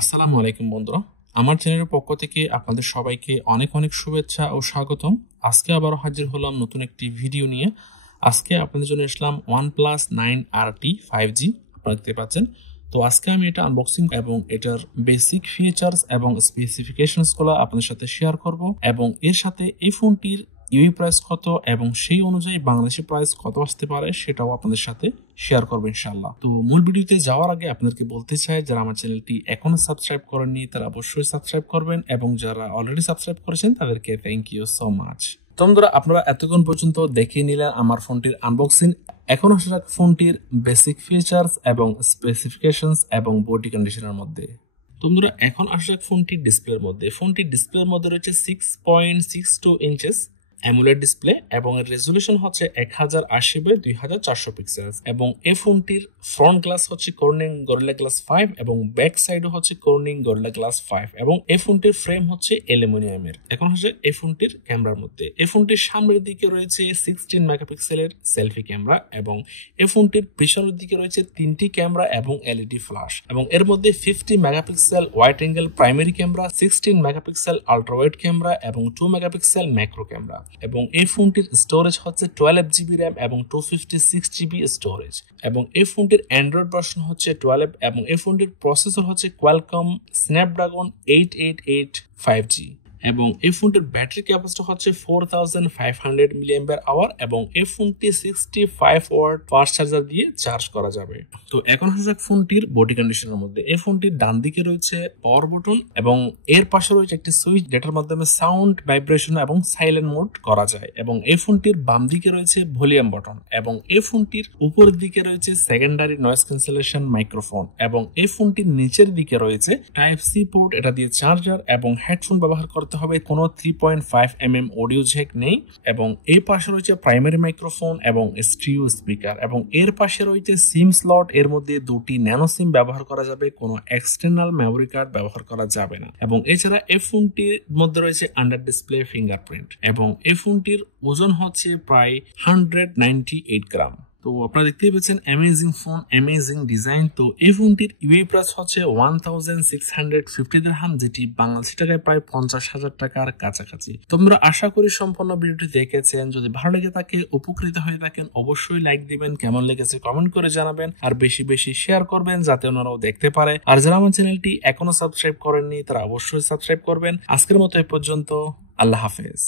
আসসালামু আলাইকুম বন্ধুরা, আমার চ্যানেলের পক্ষ থেকে আপনাদের সবাইকে অনেক অনেক শুভেচ্ছা ও স্বাগতম। আজকে আবারও হাজির হলাম নতুন একটি ভিডিও নিয়ে। আজকে আপনাদের জন্য আসলাম OnePlus 9RT 5G, আপনারা দেখতে পাচ্ছেন। তো আজকে আমি এটা আনবক্সিং এবং এটার বেসিক ফিচার্স এবং স্পেসিফিকেশনসগুলো আপনাদের সাথে শেয়ার করব, এবং এর সাথে এই ফোনটির ইউই প্রাইস কত এবং সেই অনুযায়ী বাংলাদেশি প্রাইস কত আসতে পারে সেটাও আপনাদের সাথে শেয়ার করবো ইনশাআল্লাহ। তো মূল ভিডিওতে যাওয়ার আগে আপনাদেরকে বলতে চাই, যারা আমার চ্যানেলটি এখনো সাবস্ক্রাইব করেননি তারা অবশ্যই সাবস্ক্রাইব করবেন, এবং যারা অলরেডি সাবস্ক্রাইব করেছেন তাদেরকে থ্যাংক ইউ সো মাচ। তো বন্ধুরা, আপনারা এতক্ষণ পর্যন্ত দেখে নিলেন আমার ফোনটির আনবক্সিং। এখন আসা যাক ফোনটির বেসিক ফিচার্স এবং স্পেসিফিকেশনস এবং বডি কন্ডিশনের মধ্যে। তো বন্ধুরা, এখন আসা যাক ফোনটির ডিসপ্লের মধ্যে। ফোনটির ডিসপ্লের মধ্যে রয়েছে 6.62 ইঞ্চেস অ্যামোলেড ডিসপ্লে, এবং এর রেজুলেশন হচ্ছে 1080x2400 পিক্সেলস, এবং এই ফোনটির ফ্রন্ট গ্লাস হচ্ছে কর্নিং গরিলা গ্লাস 5 এবং ব্যাক সাইডও হচ্ছে কর্নিং গরিলা গ্লাস 5, এবং এই ফোনটির ফ্রেম হচ্ছে অ্যালুমিনিয়ামের। এখন হচ্ছে এই ফোনটির ক্যামেরার মধ্যে, এই ফোনটির সামনের দিকে রয়েছে 16 মেগাপিক্সেলের সেলফি ক্যামেরা, এবং এই ফোনটির পিছনের দিকে রয়েছে 3টি ক্যামেরা এবং এলইডি ফ্ল্যাশ, এবং এর মধ্যে 50 megapixel wide angle primary camera, 16 megapixel ultra wide camera এবং 2 মেগাপিক্সেল ম্যাক্রো ক্যামেরা। এবং এই ফোনটির স্টোরেজ হচ্ছে 12 জিবি র্যাম এবং 256 জিবি স্টোরেজ, এবং এই ফোনটির অ্যান্ড্রয়েড ভার্সন হচ্ছে 12, এবং এই ফোনটির প্রসেসর হচ্ছে কোয়ালকম স্ন্যাপড্রাগন 888 5G, এবং এই ফোনটির ব্যাটারি ক্যাপাসিটি হচ্ছে 4500 mAh, এবং এই ফোনটি 65 ওয়াট ফাস্ট চার্জার দিয়ে চার্জ করা যাবে। তো এখন আসা যাক ফোনটির বডি কন্ডিশনের মধ্যে। এই ফোনটির ডান দিকে রয়েছে পাওয়ার বাটন, এবং এর পাশে রয়েছে একটি সুইচ যেটার মাধ্যমে সাউন্ড ভাইব্রেশন এবং সাইলেন্ট মোড করা যায়, এবং এই ফোনটির বাম দিকে রয়েছে ভলিউম বাটন, এবং এই ফোনটির উপরের দিকে রয়েছে সেকেন্ডারি নয়েজ ক্যান্সেলেশন মাইক্রোফোন, এবং এই ফোনটির নিচের দিকে রয়েছে টাইপ সি পোর্ট, এটা দিয়ে চার্জার এবং হেডফোন ব্যবহার করতে হবে। কোনো 3.5mm অডিও জ্যাক নেই, এবং এই পাশে রয়েছে প্রাইমারি মাইক্রোফোন এবং স্টিরিও স্পিকার, এবং এর পাশে রয়েছে সিম স্লট, এর মধ্যে 2টি ন্যানো সিম ব্যবহার করা যাবে, কোনো এক্সটার্নাল মেমোরি কার্ড ব্যবহার করা যাবে না। এবং এছাড়া এই ফোনটির মধ্যে রয়েছে আন্ডার ডিসপ্লে ফিঙ্গারপ্রিন্ট, এবং এই ফোনটির ওজন হচ্ছে প্রায় 198 গ্রাম। তো আপনারা দেখতেই পাচ্ছেন অ্যামেজিং ফোন, অ্যামেজিং ডিজাইন। তো এই ফোনটির ইউএই প্রাইস হচ্ছে 1650 দিরহাম, যেটি বাংলাদেশি টাকায় প্রায় 50,000 টাকার কাছাকাছি। তো আমরা আশা করি সম্পূর্ণ ভিডিওটি দেখেছেন। যদি ভালো লেগে থাকে, উপকৃত হয়ে থাকেন, অবশ্যই লাইক দিবেন, কেমন লেগেছে কমেন্ট করে জানাবেন, আর বেশি বেশি শেয়ার করবেন যাতে ওনারাও দেখতে পারে। আর যারা আমার চ্যানেলটি এখনো সাবস্ক্রাইব করেননি তারা অবশ্যই সাবস্ক্রাইব করবেন। আজকের মতো এ পর্যন্ত, আল্লাহ হাফেজ।